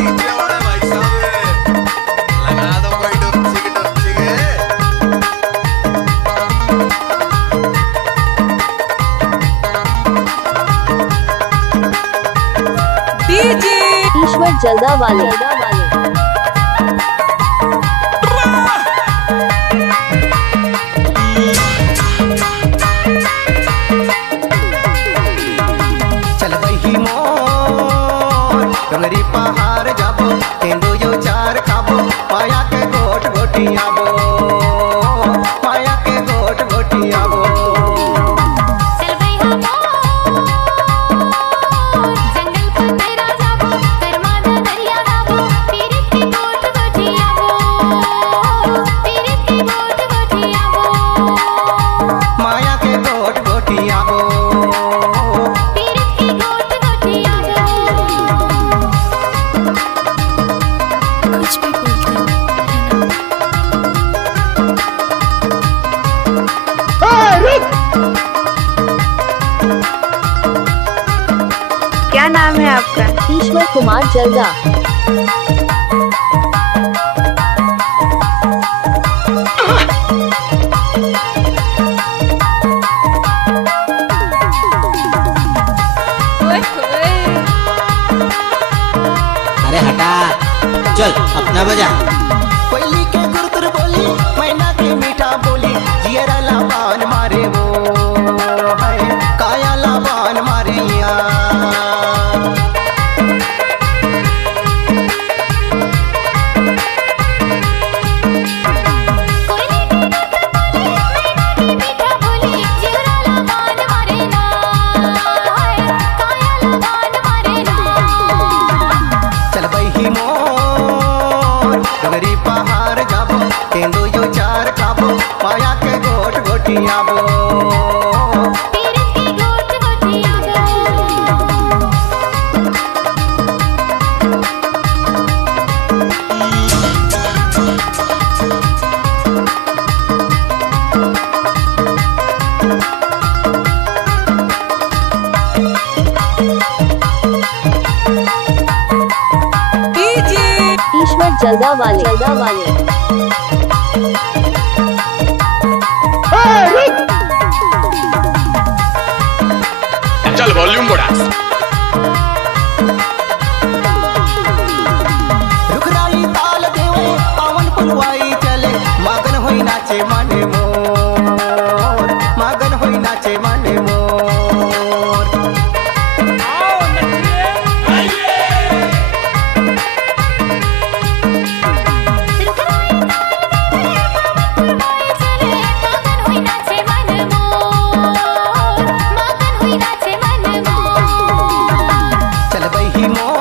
खींचे वाले भाई साहब लगा दो कोई डुपची के डीजे ईश्वर जल्दा वाले चल बही मोर डोंगरी पहाड़ जाबो तेंदो यो चार खाबो पाया के गोट गोटियाबो पाया के गोट गोटियाबो चल भैया जंगल को तेरा जाबो करमादा दरिया जाबो पीरित की गोट गोटियाबो पीरित की गोट गोटियाबो माया के गोट गोटियाबो पीरित की गोट गोटियाबो कुछ भी बोलते हो है ना क्या नाम है आपका? ईश्वर कुमार जल्दा ओए होए अरे हटा चल अपना बजा कोयली के गुरतुर बोली मैना के मीठा बोली जियरा लाबान मारे वो हाय काया लाबान मारे या मीठा बोली जिगरा लगान मारे ना काया लगान मारे ना चल बही मोर डोंगरी पहाड़ जाबो तेंदो यो चार खाबो पाया के गोट गोटियाबो पीरित की गोट गोटियाबो डीजे ईश्वर जल्दा वाले चल वॉल्यूम बढ़ा रुखराई ताल देवे पावन पुलवाई चले मगन होई नाचे माने मोर मगन होई नाचे माने मोर चले मगन हुई नाचे मन मोर मगन हुई नाचे मन मोर चल बही मोर